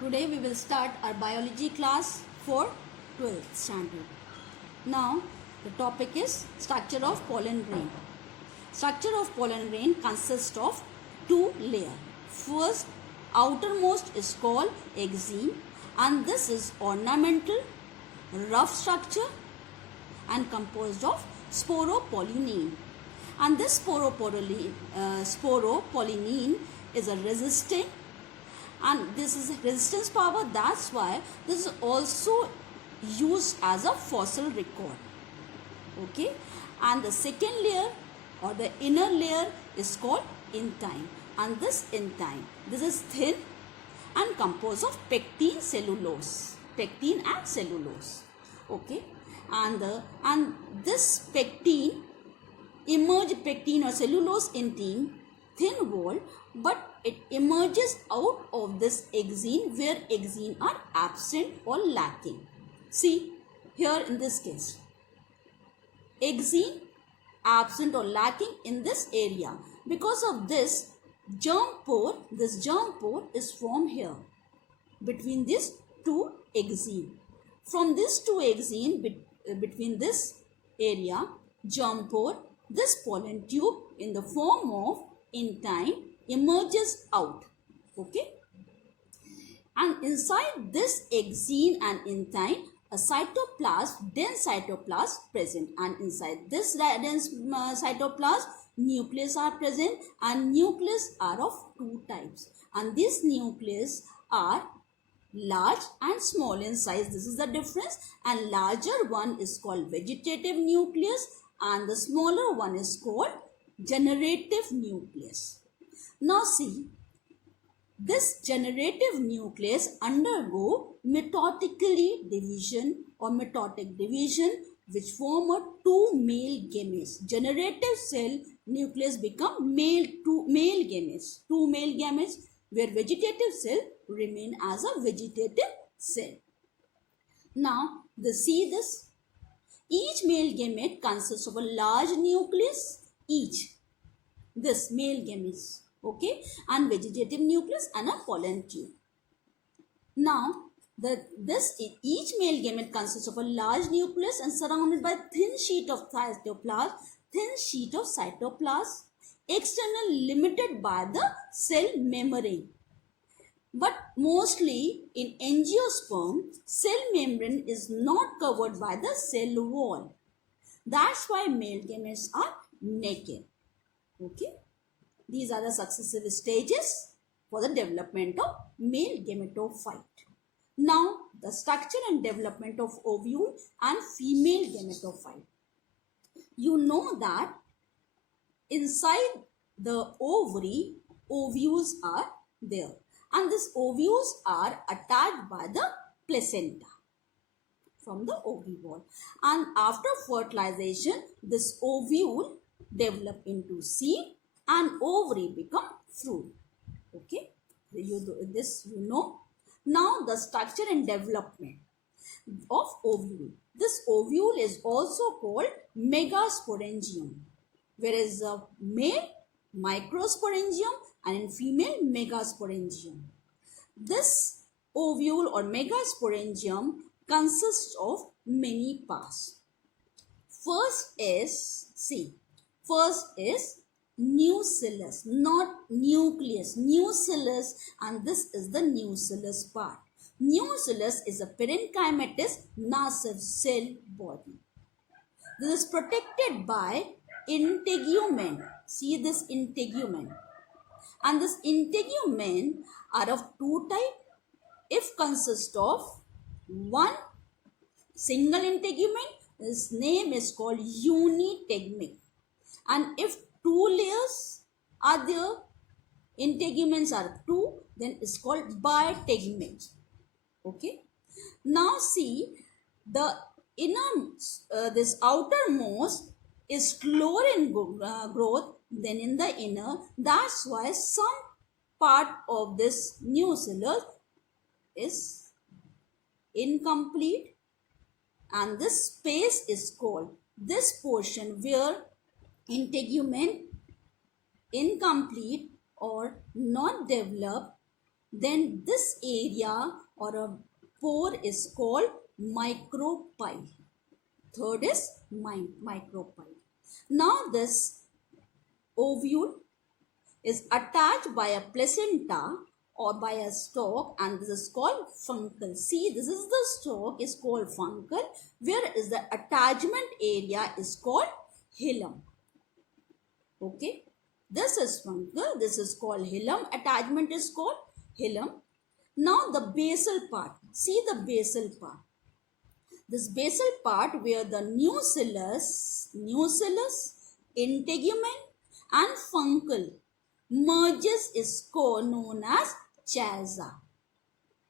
Today we will start our biology class for 12th standard. Now the topic is structure of pollen grain. Structure of pollen grain consists of two layers. First, outermost is called exene, and this is ornamental, rough structure and composed of sporopollenin. And this sporopollenin is a resisting, and this is resistance power. That's why this is also used as a fossil record. Okay, and the second layer or the inner layer is called intine, and this intine, this is thin and composed of pectin and cellulose. Okay, and this pectin or cellulose intine thin wall, but it emerges out of this exene where exene are absent or lacking. See here in this case, exene absent or lacking in this area. Because of this germ pore is formed here between these two exene. From this two exene between this area germ pore, this pollen tube in the form of intine emerges out. Okay, and inside this exene and intine a dense cytoplasm present, and inside this dense cytoplasm nucleus are present, and nucleus are of two types, and these nucleus are large and small in size. This is the difference, and larger one is called vegetative nucleus and the smaller one is called generative nucleus. Now see, this generative nucleus undergo mitotic division which form a two male gametes. Generative cell nucleus become two male gametes, where vegetative cell remain as a vegetative cell. Now see this. Each male gamete consists of a large nucleus, this male gametes, okay, and vegetative nucleus and a pollen tube. Now, each male gamete consists of a large nucleus and surrounded by thin sheet of cytoplasm, externally limited by the cell membrane. But mostly in angiosperm, cell membrane is not covered by the cell wall. That's why male gametes are naked. Okay, these are the successive stages for the development of male gametophyte. Now the structure and development of ovule and female gametophyte. You know that inside the ovary, ovules are there, and these ovules are attached by the placenta from the ovary wall, and after fertilization this ovule develop into seed and ovary become fruit. Okay, you know. Now the structure and development of ovule. This ovule is also called megasporangium, whereas a male microsporangium and in female megasporangium. This ovule or megasporangium consists of many parts. First is nucellus, not nucleus, nucellus, and this is the nucellus part. Nucellus is a parenchymatous nacre cell body. This is protected by integument. See this integument. And this integument are of two types. If consist of one single integument, its name is called unitegmic. And if two layers are there, integuments are two, then it's called bitegmic. Okay. Now see, the inner, this outermost is slower in growth than in the inner. That's why some part of this nucellus is incomplete, and this space is called, this portion where integument incomplete or not developed then this area or a pore is called micropyle. Third is micropyle. Now this ovule is attached by a placenta or by a stalk, and this is called funcus. See, this is the stalk is called funcus, where is the attachment area is called hilum. Okay, this is funcus, this is called hilum, attachment is called hilum. Now the basal part, see the basal part. This basal part where the nucellus, integument and funcus merges is called known as chasm.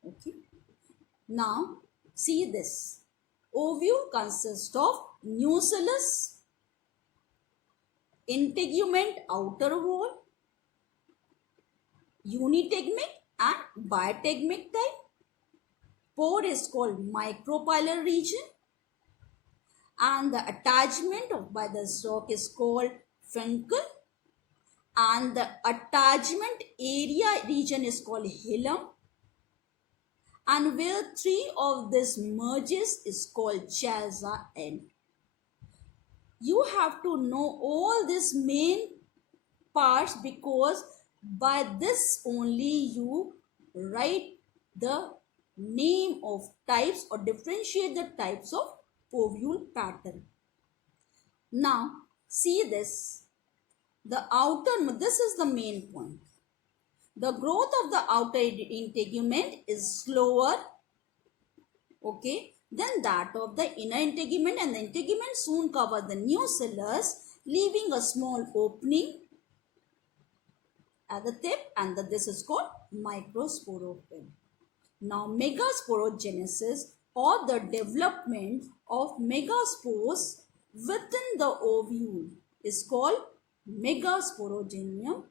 Okay. Now see this. Ovule consists of nucellus, integument outer wall, unitegmic and bitegmic type. Pore is called micropylar region, and the attachment by the stalk is called funcus, and the attachment area region is called hilum, and where three of this merges is called chasm end. You have to know all these main parts, because by this only you write the name of types or differentiate the types of ovule pattern. Now see this. The outer, this is the main point. The growth of the outer integument is slower, okay, than that of the inner integument, and the integument soon cover the nucellus, leaving a small opening at the tip, and this is called microsporopyle. Now megasporogenesis, or the development of megaspores within the ovule, is called megasporogenium.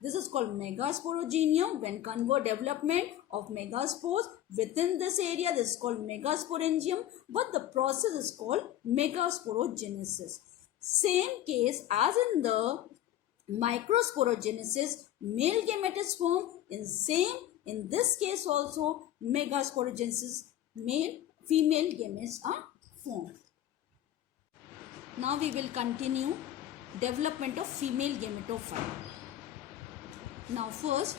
This is called megasporogenium. When convert development of megaspores within this area, this is called megasporangium, but the process is called megasporogenesis. Same case as in the microsporogenesis, male gamete is formed. In this case also, megasporogenesis, female gametes are formed. Now we will continue development of female gametophyte. Now first,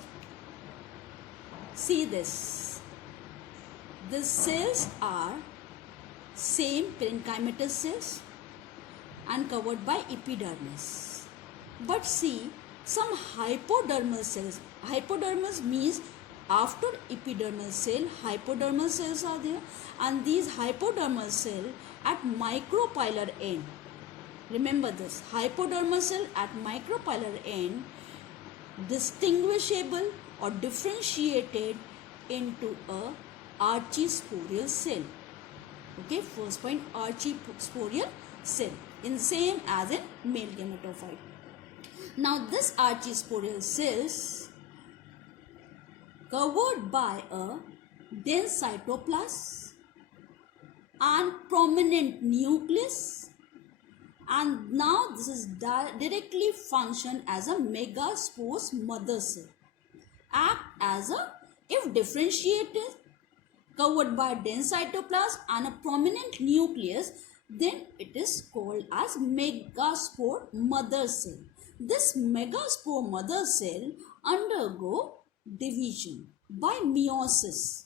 see this. The cells are same parenchymatous cells and covered by epidermis. But see, some hypodermal cells. Hypodermis means after epidermal cell, hypodermal cells are there, and these hypodermal cells at micropylar end. Remember this, hypodermal cell at micropylar end distinguishable or differentiated into a archisporial cell. Okay, first point, archisporial cell, in same as in male gametophyte. Now this archisporial cells covered by a dense cytoplasm and prominent nucleus, and now this is directly function as a megaspores mother cell, act as a, if differentiated, covered by dense cytoplasm and a prominent nucleus, then it is called as megaspore mother cell. This megaspore mother cell undergo division by meiosis,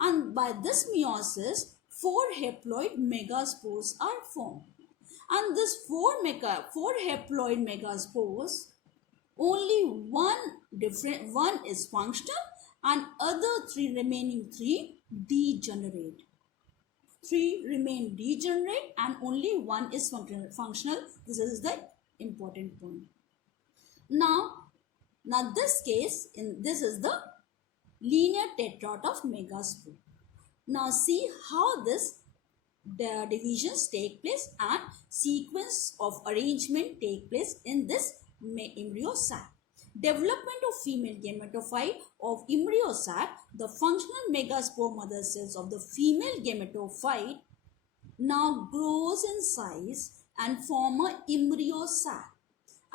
and by this meiosis 4 haploid megaspores are formed, and this 4 haploid megaspores, only one is functional and other remaining 3 degenerate. 3 remain degenerate and only 1 is functional. This is the important point. Now this case, this is the linear tetrad of megaspore. Now see how the divisions take place and sequence of arrangement take place in this embryo sac. Development of female gametophyte of embryo sac, the functional megaspore mother cells of the female gametophyte now grows in size and form a embryo sac,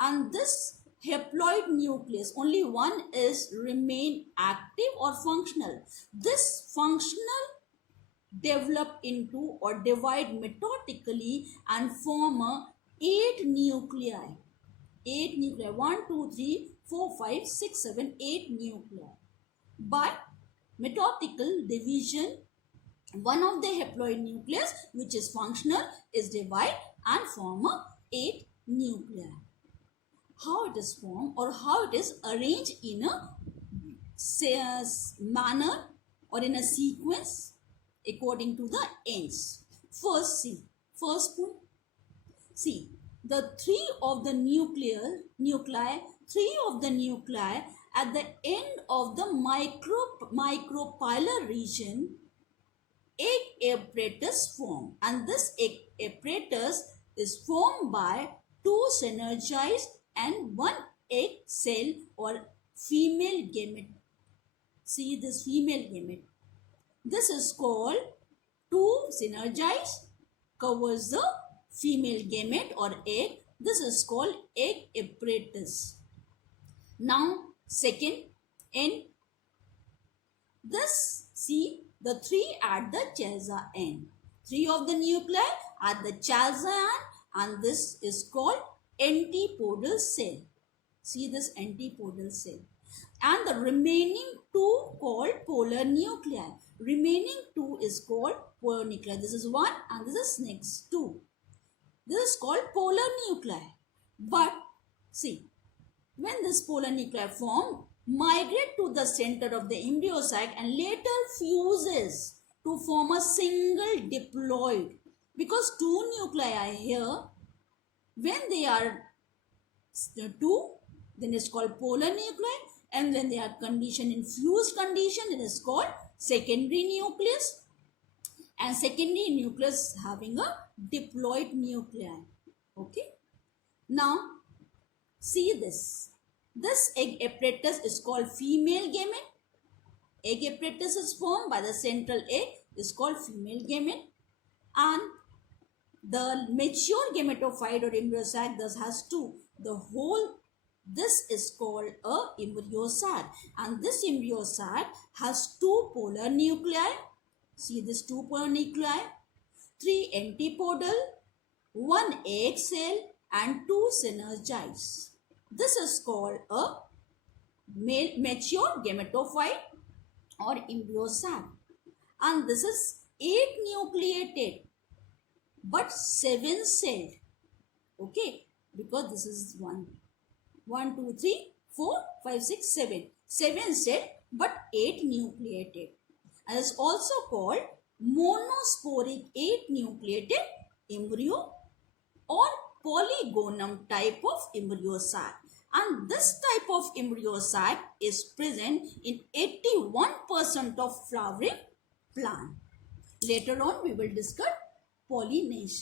and this haploid nucleus, only one is remain active or functional. This functional develop into or divide mitotically and form a 8 nuclei. 8 nuclei. 1, 2, 3, 4, 5, 6, 7, 8 nuclei. By mitotical division, one of the haploid nucleus which is functional is divided and form a 8 nuclei. How it is formed or how it is arranged in a manner or in a sequence according to the ends. First, see. First point. See, the three of the nuclei at the end of the micropylar region, egg apparatus form, and this egg apparatus is formed by two synergized and one egg cell or female gamete. See this female gamete. This is called two synergized covers the female gamete or egg. This is called egg apparatus. Now second end. This, see the three at the Chasa end. Three of the nuclei at the Chasa end, and this is called antipodal cell. See this antipodal cell. And the remaining two called polar nuclei. Remaining two is called polar nuclei. This is one and this is next two. This is called polar nuclei. But see, when this polar nuclei form, migrate to the center of the embryo sac and later fuses to form a single diploid. Because two nuclei are here, when they are two, then it's called polar nuclei, and when they are conditioned in fused condition, it is called secondary nucleus, and secondary nucleus having a diploid nuclei. Okay. Now see this. This egg apparatus is called female gamete. Egg apparatus is formed by the central egg is called female gamete, and the mature gametophyte or embryo sac thus has two. The whole, this is called a embryo sac, and this embryo sac has two polar nuclei. See this two polar nuclei, three antipodal, one egg cell and two synergites. This is called a mature gametophyte or embryo sac, and this is 8 nucleated but 7 celled. Okay, because this is 1, 2, 3, 4, 5, 6, 7. 7 celled but 8 nucleated. And it's also called monosporic 8 nucleated embryo or polygonum type of embryo sac. And this type of embryo sac is present in 81% of flowering plant. Later on we will discuss pollination.